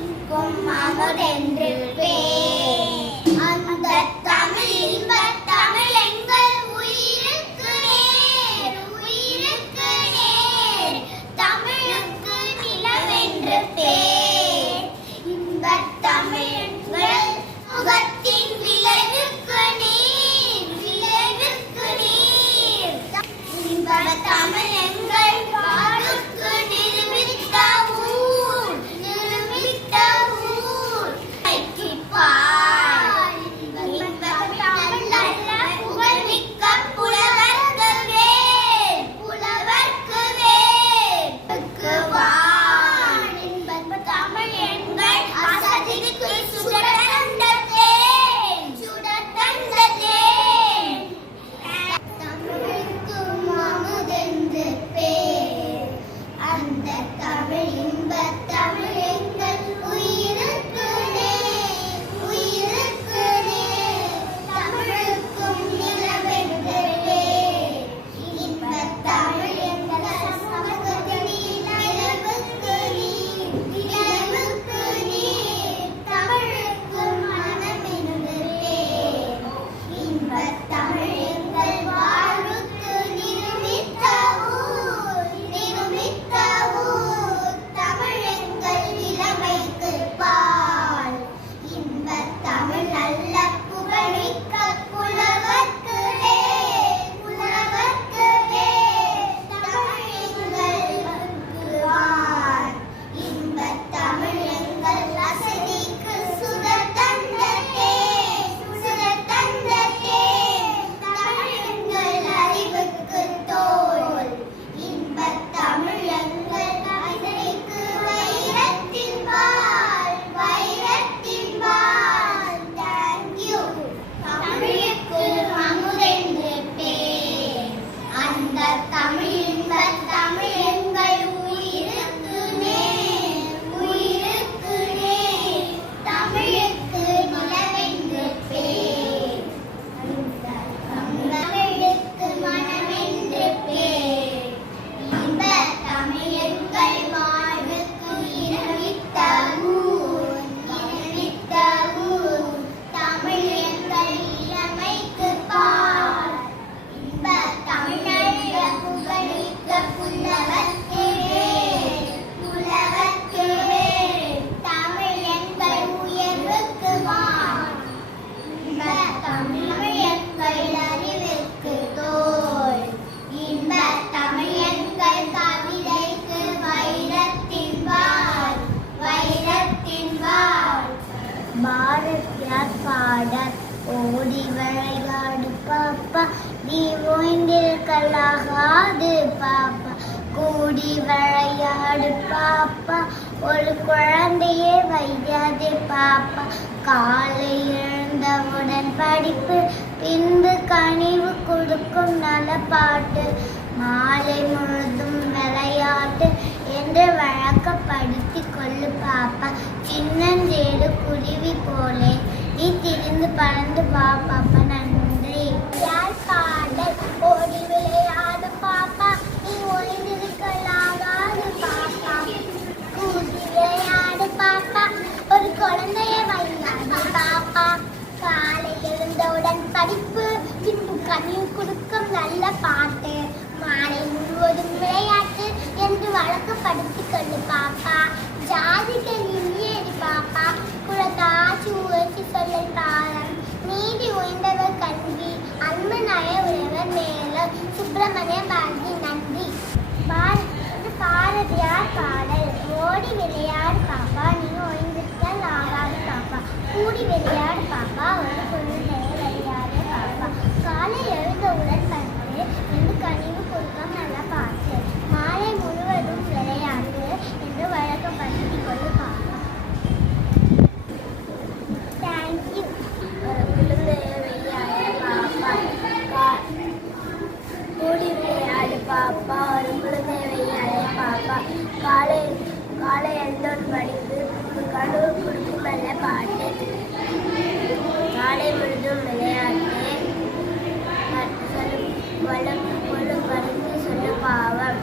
தமிழுக்கும் அமுதென்று பேர். அந்த தமிழ் இன்பத் தமிழ் எங்கள் உயிருக்கு நேர், உயிருக்கு நேர். தமிழுக்கு நிலவென்று பேர். இன்பத் தமிழ் எங்கள் முகத்தின் விளைவுக்கு நீர், விளைவுக்கு நீர். இன்பத் தமிழ் எங்கள் வாழ்வுக்கு நிரூபித்த ஊர், நிரூபித்த ஊர். பால் இன்பத் தமிழ் நல்ல புகழ்மிக்க புலவர்க்கு வேல், புலவர்க்கு வேல். வான் இன்பத் தமிழ் எங்கள் அசதிக்கு சுடர்ந்த தேன், சுடர்ந்த தேன். தமிழுக்கும் அமுதென்று பேர். அந்த தமிழ் இன்பத் தமிழ் எங்கள் உயிருக்கு நேர், உயிருக்கு நேர். தமிழுக்கும் நிலவென்று பேர். இன்பத் தமிழ் எங்கள் சமூகத்தில் நிலவுக்கு நீர், நிலவுக்கு நீர். தமிழுக்கும் மனமென்று பேர். இன்பத் தமிழ் எங்கள் வாழ்வுக்கு நிரூபித்த ஊர், நிரூபித்த ஊர். தமிழ் எங்கள் இளமைக்கு பால். இன்பத் தமிழ் நல்ல புகழ்மிக்க புலவர்க்கு வேல், புலவர்க்கு வேல். தமிழ் எங்களுக்கு வான். இன்பத் தமிழ் எங்கள் அசதிக்கு சுடர் தந்த தேன், சுடர் தந்த தேன். தமிழ் எங்கள் அறிவுக்கு தோல். இன்பத் தமிழ் எங்கள் அசதிக்கு வைரத்தின் வாள், வைரத்தின் வாள். Thank you. தமிழுக்கு அமுதென்று பேர். அந்த தமிழ் இன்பத் தமிழ் எங்கள் உயிருக்கு நேர், உயிருக்கு நேர். தமிழுக்கு நிலவென்று பேர். தமிழுக்கு மனமென்று பேர். இன்பத் தமிழ் எங்கள் வாழ்வுக்கு நிரூபித்த ஊர், நிரூபித்த ஊர். தமிழ் எங்கள் இளமைக்கு பால். இன்பத் தமிழ் நல்ல புகழ்மிக்க புலவர்க்கு வேல், புலவர்க்கு வேல். தமிழ் எங்கள் உயர்வுக்கு வான். இன்பத் தமிழ் எங்கள் அறிவுக்கு தோல். இன்பத் தமிழ் எங்கள் கவிதைக்கு வைரத்தின் வாள், வைரத்தின் வாள். பாரதியார் பாடல் ஓடி விளையாடு பாப்பா, நீ ஓய்ந்திருக்கலாகாது பாப்பா. கூடி விளையாடு பாப்பா, ஒரு குழந்தையே வையாதே பாப்பா. காலை எழுந்தவுடன் படிப்பு, பின்பு கனிவு கொடுக்கும் நல்ல பாட்டு. மாலை முழுதும் விளையாட்டு என்று வழக்கப்படுத்திக் கொள்ளு பாப்பா. சின்னஞ்சேடு குருவி போலே நீ திரிந்து பறந்து வா பாப்பா. நன்றி. யார் பாடல் ஓடி விளையாடு பாப்பா, நீ ஓய்ந்திருக்கலாகாது பாப்பா. கூடி விளையாடு பாப்பா, ஒரு குழந்தையை வையாது பாப்பா. காலை எழுந்தவுடன் படிப்பு, பின்பு கனிவு கொடுக்கும் நல்ல பாட்டு. மாலை முழுவதும் விளையாட்டு என்று வழக்கப்படுத்திக் கொள்ளு பாப்பா. ஜாதிகள் இல்லையேடி பாப்பா, குலத்தாட்சி உயர்ச்சி சொல்லை பாரம். நீதி உயர்ந்தவர் கல்வி, அன்பு நய உடையவர் மேலும். சுப்பிரமணிய பாரதி. நன்றி. பாரதியார் பாடல் ஓடி விளையாடு பாப்பா, நீ ஓய்ந்திருக்கல் ஆகாது பாப்பா. கூடி விளையாடு பாப்பா, ஒரு குழந்தையை விளையாடு பாப்பா. காலை எழுந்தவுடன் படிப்பு, என்று கனிவு கொடுக்கும் நல்ல பாட்டு. மாலை முழுவதும் விளையாட்டு என்று வழக்கப்படுத்திக் கொள்ளு பாப்பா. தேங்க்யூ. ஒரு குழந்தையை விளையாடு பாப்பா, கூடி விளையாடு பாப்பா, ஒரு குழந்தையை விளையாடு பாப்பா. காலை எழுந்தோன் படிப்பு, கனவு கொடுக்கும் நல்ல பாட்டு. காலை முழுதும் விளையாட்டு, பறந்து சொல்லு பாவம்.